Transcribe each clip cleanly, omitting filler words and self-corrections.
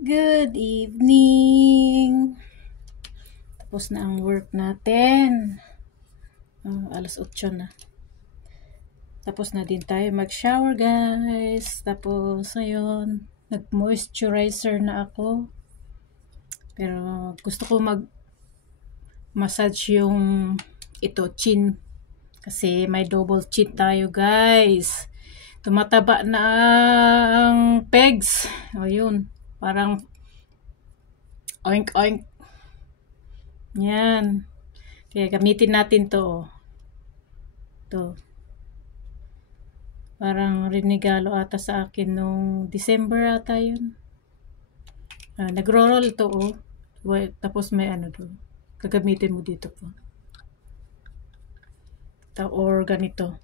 Good evening. Tapos na ang work natin. Alas 8 na. Tapos na din tayo mag-shower, guys. Tapos, ayun, nag-moisturizer na ako. Pero gusto ko mag-massage yung chin. Kasi may double chin tayo, guys. Tumataba na ang pegs. Ayun, parang oink-oink. Yan. Kaya gamitin natin to. To. Parang rinigalo ata sa akin nung December ata yun. Nagro-roll to Tapos may ano doon. Gagamitin mo dito po. Or ganito.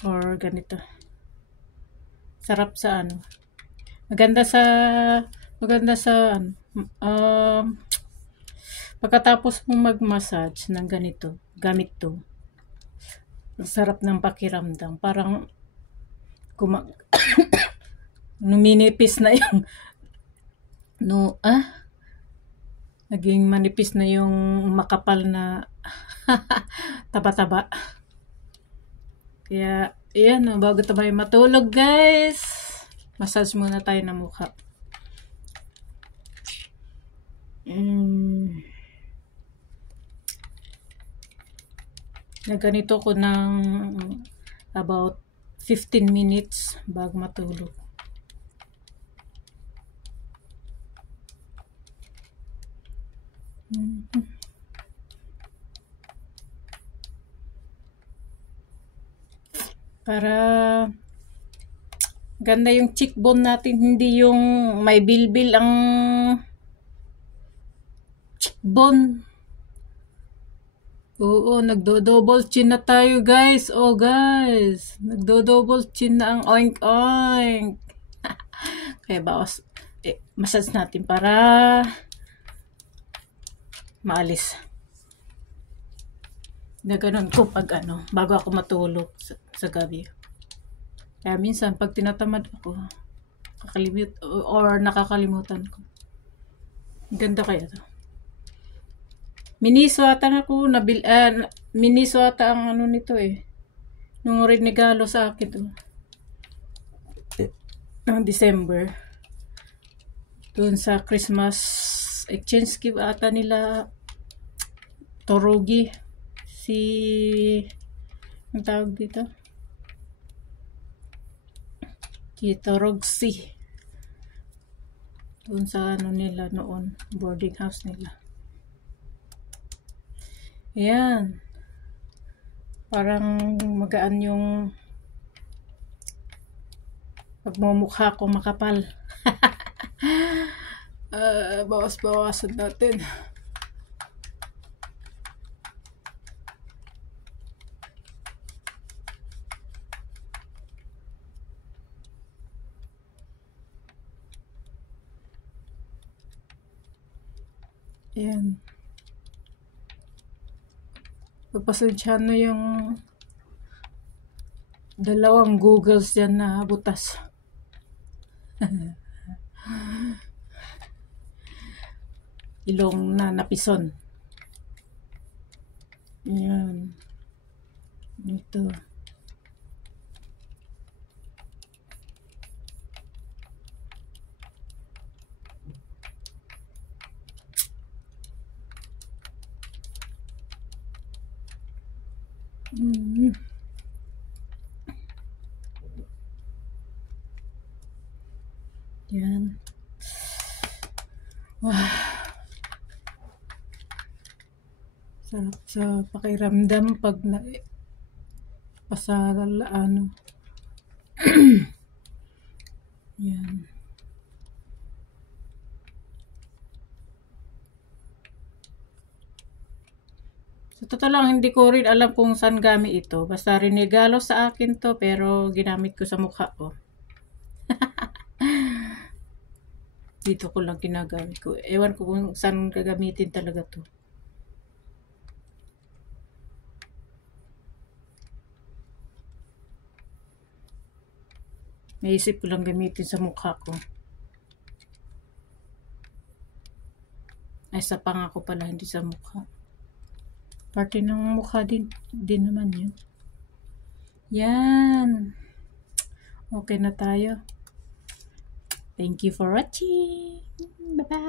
Or ganito. Sarap sa ano. Maganda sa pagkatapos mong mag-massage ng ganito, gamit to. Sarap ng pakiramdam. Parang numinipis na yung naging manipis na yung makapal na taba-taba. Kaya, ayan, bago tayo matulog, guys. Massage muna tayo ng mukha. Naganito ko ng about 15 minutes bago matulog. Para ganda yung cheekbone natin, hindi yung may bilbil ang cheekbone. Oo, nagdo-double chin na tayo, guys. Guys, nagdo-double chin na ang oink-oink. Kaya bawas, massage natin para maalis. Gaganon ko pag bago ako matulog sa gabi. Kaya minsan, pag tinatamad ako, nakakalimutan ko. Ganda kaya to. Miniswata na ko, miniswata ang nito nung regalo sa akin to. Ng December. Doon sa Christmas exchange gift ata nila Torogi. Ang tawag dito? Si Torogsi. Doon sa nila noon, boarding house nila. Ayan. Parang magaan yung pagmumukha ko makapal. Bawas-bawasan natin. Ayan. Pagpasensyahan na yung dalawang googles dyan na butas. Ilong na napison. Ayan. Ito. Yan. Sarap sa pakiramdam pag pasarala Yan. Sa totoo lang, hindi ko rin alam kung saan gamit ito. Basta rinegalo sa akin to, pero ginamit ko sa mukha ko. Dito ko lang ginagamit ko. Ewan ko kung saan gagamitin talaga to. Naisip ko lang gamitin sa mukha ko. Ay, sa panga ko pala, hindi sa mukha. Parte ng mukha din naman yun. Yan. Okay na tayo. Thank you for watching. Bye-bye.